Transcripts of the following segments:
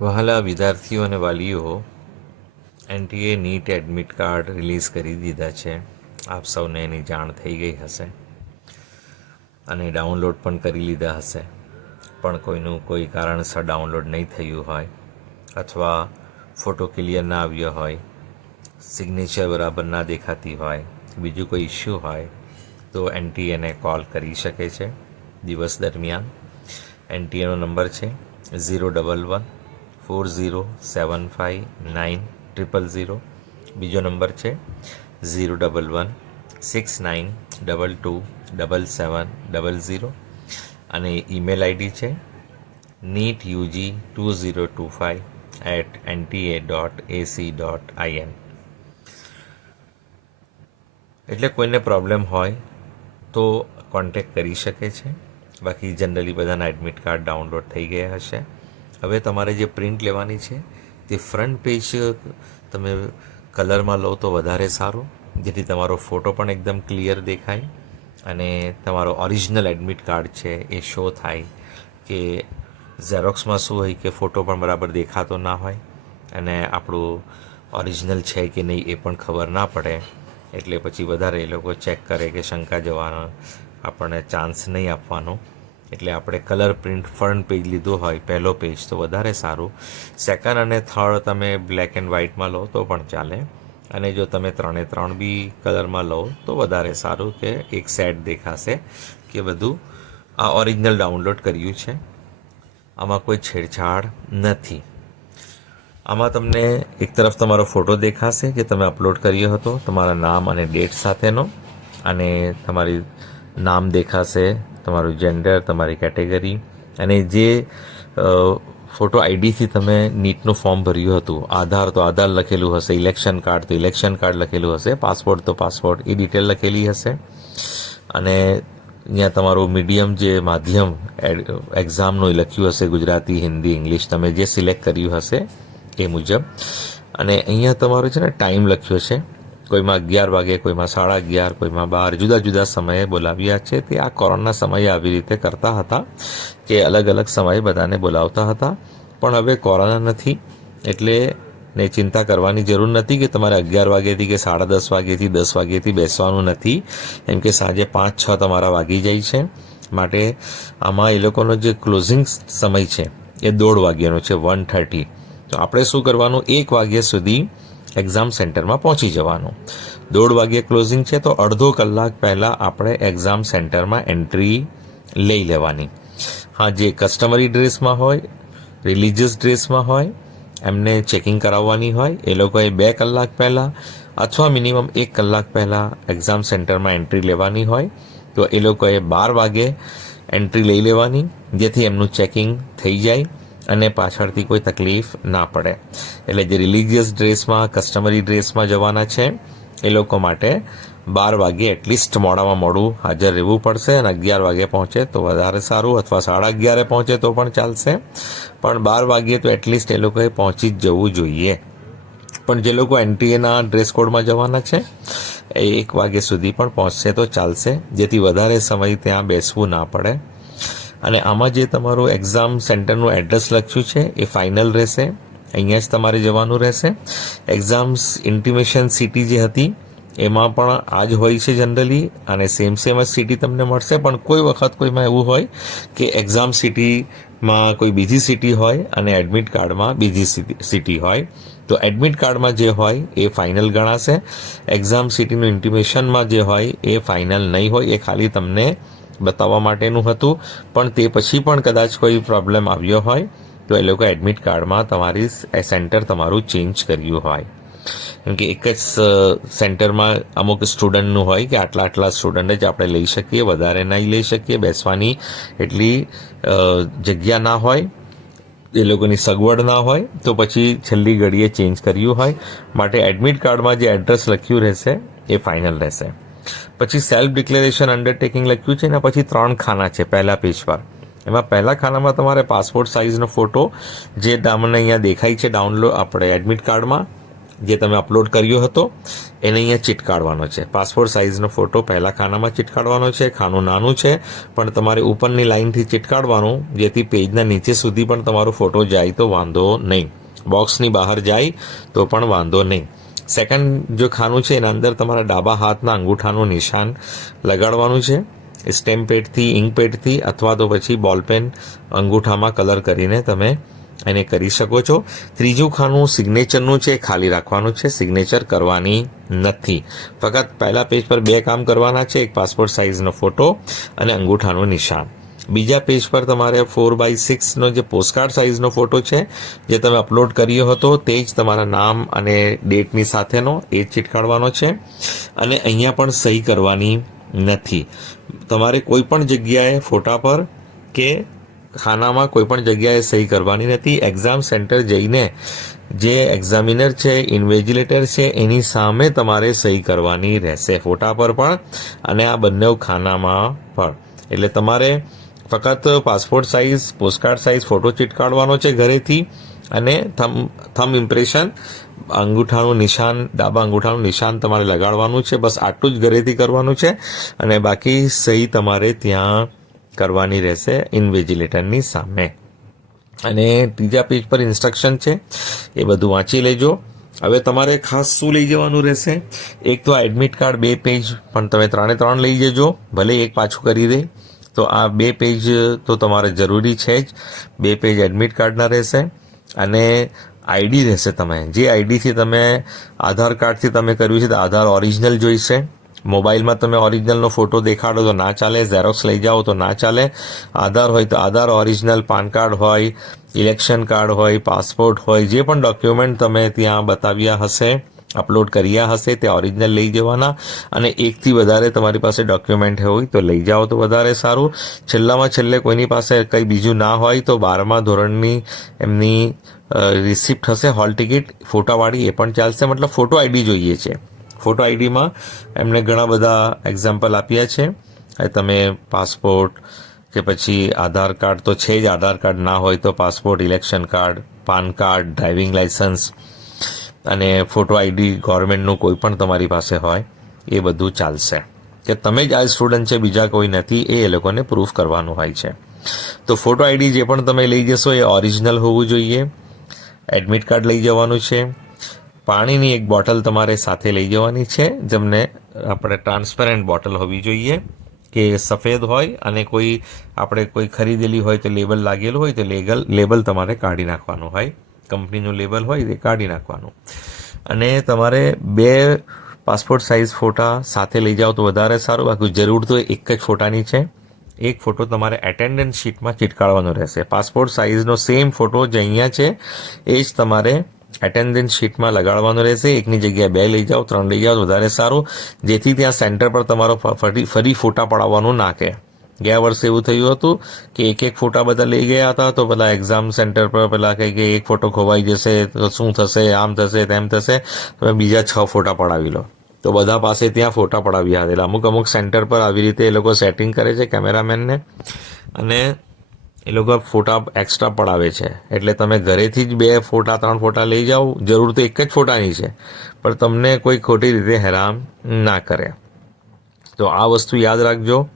વહાલા વિદ્યાર્થીઓ અને વાલીઓ NTA NEET admit card release કરી દીધા છે. આપ સૌને એની જાણ થઈ ગઈ હશે અને ડાઉનલોડ પણ કરી લીધા હશે. પણ કોઈનું કોઈ કારણસર ડાઉનલોડ નહીં થયું હોય અથવા ફોટો ક્લિયર ના આવ્યો હોય, સિગ્નેચર બરાબર ના દેખાતી હોય, બીજું કોઈ ઇસ્યુ હોય તો એનટીએને કોલ કરી શકે છે. દિવસ દરમિયાન એનટીએનો નંબર છે zero double one four zero seven five nine triple zero. બીજો નંબર છે zero double one six nine double two double seven double zero. અને ઈમેલ આઈડી છે NEET UG two zero two five at NTA dot AC dot IN એટલે કોઈને problem હોય તો contact કરી શકે છે. બાકી જનરલી બધાના એડમિટ કાર્ડ ડાઉનલોડ થઈ ગયા હશે. હવે તમારે જે પ્રિન્ટ લેવાની છે, તે ફ્રન્ટ પેજ તમે કલરમાં લો તો વધારે સારું, જેથી તમારો ફોટો પણ એકદમ ક્લિયર દેખાય અને તમારો ઓરિજિનલ એડમિટ કાર્ડ છે એ શો થાય કે ઝેરોક્સમાં શું હોય કે ફોટો પણ બરાબર દેખાતો ના હોય અને આપણું ઓરિજિનલ છે કે નહીં એ પણ ખબર ના પડે. એટલે પછી વધારે એ લોકો ચેક કરે કે શંકા જવાનો આપણને ચાન્સ નહીં આપવાનો. એટલે આપણે કલર પ્રિન્ટ ફ્રન્ટ પેજ લીધો હોય, પહેલો પેજ તો વધારે સારું. સેકન્ડ અને થર્ડ તમે બ્લેક એન્ડ વ્હાઇટમાં લો તો પણ ચાલે. અને જો તમે ત્રણે ત્રણ બી કલરમાં લો તો વધારે સારું કે એક સેટ દેખાશે કે બધું આ ઓરિજિનલ ડાઉનલોડ કર્યું છે. આમાં કોઈ છેડછાડ નથી. આમાં તમને એક તરફ તમારો ફોટો દેખાશે કે તમે અપલોડ કર્યો હતો, તમારા નામ અને ડેટ સાથેનો. અને તમારી નામ દેખાશે તમારું જેન્ડર તમારી કેટેગરી અને જે ફોટો આઈડીથી તમે નીટનું ફોર્મ ભર્યું હતું, આધાર તો આધાર લખેલું હશે ઇલેક્શન કાર્ડ તો ઇલેક્શન કાર્ડ લખેલું હશે પાસપોર્ટ તો પાસપોર્ટ એ ડિટેલ લખેલી હશે. અને અહીંયા તમારું મીડિયમ જે માધ્યમ એક્ઝામનું લખ્યું હશે, ગુજરાતી, હિન્દી ઇંગ્લિશ તમે જે સિલેક્ટ કર્યું હશે એ મુજબ. અને અહીંયા તમારું છે ને ટાઈમ લખ્યો છે કોઈમાં અગિયાર વાગે, કોઈમાં સાડા અગિયાર, કોઈમાં બાર, જુદા જુદા સમયે બોલાવ્યા છે. તે આ કોરોના સમયે આવી રીતે કરતા હતા કે અલગ અલગ સમયે બધાને બોલાવતા હતા. પણ હવે કોરોના નથી, એટલે ને ચિંતા કરવાની જરૂર નથી કે તમારે અગિયાર વાગ્યાથી કે સાડા દસ વાગ્યાથી દસ વાગ્યાથી બેસવાનું નથી. એમ કે સાંજે પાંચ, છ તમારા વાગી જાય છે. માટે આમાં એ લોકોનો જે ક્લોઝિંગ સમય છે એ દોઢ વાગ્યાનો છે વન થર્ટી તો આપણે શું કરવાનું? એક વાગ્યા સુધી એક્ઝામ સેન્ટરમાં પહોંચી જવાનું. દોઢ વાગ્યે ક્લોઝિંગ છે તો અડધો કલાક પહેલાં આપણે એક્ઝામ સેન્ટરમાં એન્ટ્રી લઈ લેવાની. હા, જે કસ્ટમરી ડ્રેસમાં હોય રિલિજિયસ ડ્રેસમાં હોય, એમને ચેકિંગ કરાવવાની હોય, એ લોકોએ બે કલાક પહેલાં અથવા મિનિમમ એક કલાક પહેલાં એક્ઝામ સેન્ટરમાં એન્ટ્રી લેવાની હોય, તો એ લોકોએ બાર વાગે એન્ટ્રી લઈ લેવાની, જેથી એમનું ચેકિંગ થઈ જાય. અને પાછળથી કોઈ તકલીફ ના પડે. એટલે જે રિલિજિયસ ડ્રેસમાં કસ્ટમરી ડ્રેસમાં જવાના છે, એ લોકો માટે બાર વાગે એટલીસ્ટ મોડામાં મોડું હાજર રહેવું પડશે અને અગિયાર વાગે પહોંચે તો વધારે સારું અથવા સાડા અગિયારે પહોંચે તો પણ ચાલશે. પણ બાર વાગ્યે તો એટલીસ્ટ એ લોકોએ પહોંચી જ જવું જોઈએ. પણ જે લોકો એનટીએના ડ્રેસ કોડમાં જવાના છે, એ એક વાગ્યા સુધી પણ પહોંચશે તો ચાલશે. જેથી વધારે સમય ત્યાં બેસવું ના પડે. અને આમાં જે તમારું એક્ઝામ સેન્ટરનું એડ્રેસ લખ્યું છે, એ ફાઇનલ રહેશે. અહીંયા જ તમારે જવાનું રહેશે. એક્ઝામ્સ ઇન્ટિમેશન સિટી જે હતી, એમાં પણ આ જ હોય છે જનરલી અને સેમ સેમ જ સિટી તમને મળશે. પણ કોઈ વખત કોઈમાં એવું હોય કે એક્ઝામ સિટીમાં કોઈ બીજી સિટી હોય અને એડમિટ કાર્ડમાં બીજી સિટી- હોય, તો એડમિટ કાર્ડમાં જે હોય, એ ફાઇનલ ગણાશે. એક્ઝામ સિટીનું ઇન્ટિમેશનમાં જે હોય, એ ફાઇનલ નહીં હોય. એ ખાલી તમને બતાવવા માટેનું હતું, પણ તે પછી પણ કદાચ કોઈ પ્રોબ્લેમ આવ્યો હોય, તો એ લોકો એડમિટ કાર્ડમાં તમારી સેન્ટર તમારું ચેન્જ કર્યું હોય. કેમ કે એક જ સેન્ટરમાં અમુક સ્ટુડન્ટનું હોય કે આટલા આટલા સ્ટુડન્ટ જ આપણે લઈ શકીએ, વધારે નહીં લઈ શકીએ, બેસવાની એટલી જગ્યા ના હોય, એ લોકોની સગવડ ના હોય, તો પછી છેલ્લી ઘડીએ ચેન્જ કર્યું હોય. માટે એડમિટ કાર્ડમાં જે એડ્રેસ લખ્યું રહેશે, એ ફાઇનલ રહેશે. પછી સેલ્ફ ડિક્લેરેશન અંડરટેકિંગ લખ્યું છે, એના પછી ત્રણ ખાના છે, પહેલા પેજ પર. એમાં પહેલા ખાનામાં તમારે પાસપોર્ટ સાઇઝનો ફોટો જે તમને અહીંયા દેખાય છે ડાઉનલોડ આપણે એડમિટ કાર્ડમાં જે તમે અપલોડ કર્યો હતો, એને અહીંયા ચીટકાડવાનો છે. પાસપોર્ટ સાઇઝનો ફોટો પહેલા ખાનામાં ચીટકાડવાનો છે, ખાનું નાનું છે, પણ તમારે ઉપરની લાઇનથી ચીટકાડવાનું, જેથી પેજના નીચે સુધી પણ તમારો ફોટો જાય તો વાંધો નહીં. બોક્સની બહાર જાય તો પણ વાંધો નહીં. સેકન્ડ જો ખાનું છે, એના અંદર તમારા ડાબા હાથના અંગૂઠાનું નિશાન લગાડવાનું છે. સ્ટેમ્પ પેડથી ઇંક પેડથી અથવા તો પછી બોલપેન અંગૂઠામાં કલર કરીને તમે એને કરી શકો છો. ત્રીજું ખાનું સિગ્નેચરનું છે ખાલી રાખવાનું છે. સિગ્નેચર કરવાની નથી. ફક્ત પહેલા પેજ પર બે કામ કરવાના છે. એક પાસપોર્ટ સાઇઝનો ફોટો અને અંગૂઠાનું નિશાન. બીજા પેજ પર તમારે ફોર બાય સિક્સનો જે પોસ્ટકાર્ડ સાઇઝનો ફોટો છે, જે તમે અપલોડ કર્યો હતો, તે જ તમારા નામ અને ડેટની સાથેનો એ ચીટકાડવાનો છે. અને અહીંયા પણ સહી કરવાની નથી. તમારે કોઈ પણ જગ્યાએ ફોટા પર કે ખાનામાં કોઈ પણ જગ્યાએ સહી કરવાની નથી. એક્ઝામ સેન્ટર જઈને જે એક્ઝામિનર છે ઇન્વેજિલેટર છે, એની સામે તમારે સહી કરવાની રહેશે ફોટા પર પણ અને આ બંને ખાનામાં પણ. એટલે તમારે ફક્ત passport size postcard size photo ચીટકાડવાનો છે ઘરેથી અને થમ થમ ઇમ્પ્રેશન અંગૂઠાનું નિશાન, ડાબા અંગૂઠાનું નિશાન તમારે લગાડવાનું છે. બસ આટલું જ ઘરેથી કરવાનું છે અને બાકી સહી તમારે ત્યાં કરવાની રહેશે ઇન્વેજિલેટરની સામે. અને ત્રીજા પેજ પર ઇન્સ્ટ્રક્શન છે. એ બધું વાંચી લેજો. હવે તમારે ખાસ શું લઈ જવાનું રહેશે? એક તો એડમિટ કાર્ડ બે પેજ પણ તમે ત્રણે ત્રણ લઈ જજો. ભલે એક પાછું કરી દે. તો આ બે પેજ તો તમારે જરૂરી છે જ. બે પેજ એડમિટ કાર્ડના રહેશે અને આઈડી રહેશે તમે. જે આઈડીથી તમે આધાર કાર્ડથી તમે કર્યું છે તો આધાર ઓરિજિનલ જોઈશે. મોબાઈલમાં તમે ઓરિજિનલનો ફોટો દેખાડો તો ના ચાલે. ઝેરોક્સ લઈ જાઓ તો ના ચાલે. આધાર હોય તો આધાર ઓરિજિનલ, પાન કાર્ડ હોય, ઇલેક્શન કાર્ડ હોય, પાસપોર્ટ હોય, જે પણ ડોક્યુમેન્ટ તમે ત્યાં બતાવ્યા હશે. અપલોડ કર્યા હશે તે ઓરિજિનલ લઈ જવાના અને એકથી વધારે તમારી પાસે ડોક્યુમેન્ટ હોય તો લઈ જાઓ તો વધારે સારું. છેલ્લામાં છેલ્લે કોઈની પાસે કંઈ બીજું ના હોય તો બારમા ધોરણની એમની રિસિપ્ટ હશે હોલ ટિકિટ ફોટાવાળી, એ પણ ચાલશે. મતલબ ફોટો આઈડી જોઈએ છે. ફોટો આઈડીમાં એમણે ઘણા બધા એક્ઝામ્પલ આપ્યા છે. તમે પાસપોર્ટ કે પછી આધાર કાર્ડ તો છે જ, આધાર કાર્ડ ના હોય તો passport election card PAN card driving licence અને ફોટો આઈડી ગવર્મેન્ટનું કોઈ પણ તમારી પાસે હોય, એ બધું ચાલશે. કે તમે જ આ સ્ટુડન્ટ છે, બીજા કોઈ નથી, એ એ લોકોને પ્રૂફ કરવાનું હોય છે. તો ફોટો આઈડી જે પણ તમે લઈ જશો, એ ઓરિજિનલ હોવું જોઈએ. એડમિટ કાર્ડ લઈ જવાનું છે. પાણીની એક બોટલ તમારે સાથે લઈ જવાની છે, જેમને આપણે ટ્રાન્સપેરન્ટ બોટલ હોવી જોઈએ, કે સફેદ હોય અને કોઈ, આપણે કોઈ ખરીદેલી હોય તો લેબલ લાગેલું હોય તો લેગલ લેબલ તમારે કાઢી નાખવાનું હોય. કંપનીનું લેબલ હોય એ કાઢી નાખવાનું. અને તમારે બે પાસપોર્ટ સાઇઝ ફોટા સાથે લઈ જાઓ તો વધારે સારું. બાકી જરૂર તો એક જ ફોટાની છે. એક ફોટો તમારે એટેન્ડન્સ શીટમાં ચીટકાળવાનો રહેશે. પાસપોર્ટ સાઇઝનો સેમ ફોટો જે અહીંયા છે, એ જ તમારે એટેન્ડન્સ શીટમાં લગાડવાનો રહેશે. એકની જગ્યાએ બે લઈ જાઓ, ત્રણ લઈ જાઓ વધારે સારું. જેથી ત્યાં સેન્ટર પર તમારો ફરી ફોટા પડાવવાનું ના કહે. ગયા વર્ષે એવું થયું હતું કે એક એક ફોટા બધા લઈ ગયા હતા તો પેલા એક્ઝામ સેન્ટર પર પેલા કહે કે એક ફોટો ખોવાઈ જશે તો શું થશે, આમ થશે, તેમ થશે તમે બીજા છ ફોટા પડાવી લો. તો બધા પાસે ત્યાં ફોટા પડાવ્યા હતા. અમુક અમુક સેન્ટર પર આવી રીતે એ લોકો સેટિંગ કરે છે કેમેરામેનને. અને એ લોકો ફોટા એક્સ્ટ્રા પડાવે છે. એટલે તમે ઘરેથી જ બે ફોટા, ત્રણ ફોટા લઈ જાઓ. જરૂર તો એક જ ફોટાની છે. પણ તમને કોઈ ખોટી રીતે હેરાન ના કરે. તો આ વસ્તુ યાદ રાખજો.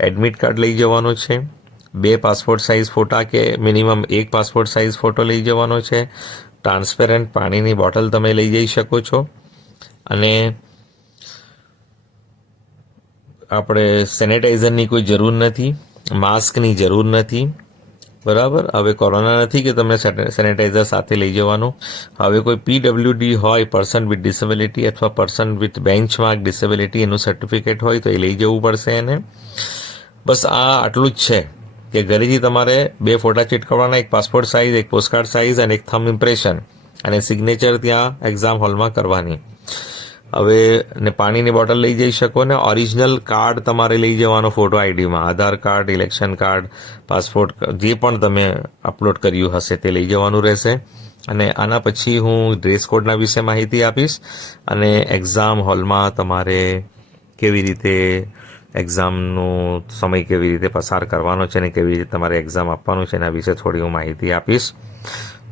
એડમિટ કાર્ડ લઈ જવાનો છે. બે પાસપોર્ટ સાઇઝ ફોટા કે મિનિમમ એક પાસપોર્ટ સાઇઝ ફોટો લઈ જવાનો છે. ટ્રાન્સપેરન્ટ પાણીની બોટલ તમે લઈ જઈ શકો છો. અને આપણે સેનેટાઈઝરની કોઈ જરૂર નથી. માસ્કની જરૂર નથી. બરાબર? હવે કોરોના નથી કે તમે સેનેટાઈઝર સાથે લઈ જવાનું. હવે કોઈ પીડબ્લ્યુડી હોય, પર્સન વિથ ડિસેબિલિટી અથવા પર્સન વિથ બેન્ચમાર્ક ડિસેબિલિટી એનું સર્ટિફિકેટ હોય તો એ લઈ જવું પડશે એને. બસ આ આટલું જ છે કે ઘરેથી તમારે બે ફોટા ચીટકાવવાના, એક પાસપોર્ટ સાઇઝ એક પોસ્ટકાર્ડ સાઇઝ અને એક થમ ઇમ્પ્રેશન અને સિગ્નેચર ત્યાં એક્ઝામ હોલમાં કરવાની. હવે ને પાણીની બોટલ લઈ જઈ શકો ને ઓરિજિનલ કાર્ડ તમારે લઈ જવાનો photo આઈડીમાં. Aadhaar card, election card, passport, જે પણ તમે અપલોડ કર્યું હશે તે લઈ જવાનું રહેશે. અને આના પછી હું ડ્રેસ કોડના વિશે માહિતી આપીશ અને એક્ઝામ હોલમાં તમારે કેવી રીતે એક્ઝામનો સમય કેવી રીતે પસાર કરવાનો છે ને કેવી રીતે તમારે એક્ઝામ આપવાનું છે એના વિશે થોડી હું માહિતી આપીશ.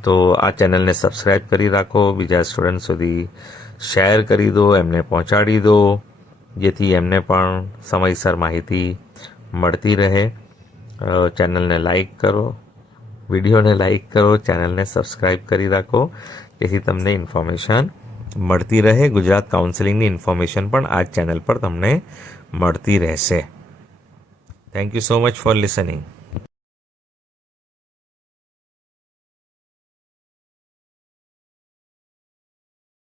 તો આ ચેનલને સબસ્ક્રાઈબ કરી રાખો. બીજા સ્ટુડન્ટ સુધી શેર કરી દો, એમને પહોંચાડી દો, જેથી એમને પણ સમયસર માહિતી મળતી રહે. ચેનલને લાઈક કરો, વિડીયોને લાઈક કરો, ચેનલને સબસ્ક્રાઈબ કરી રાખો, જેથી તમને ઇન્ફોર્મેશન મળતી રહે. ગુજરાત કાઉન્સેલિંગની ઇન્ફોર્મેશન પણ આ ચેનલ પર તમને મળતી રહેશે. Thank you so much for listening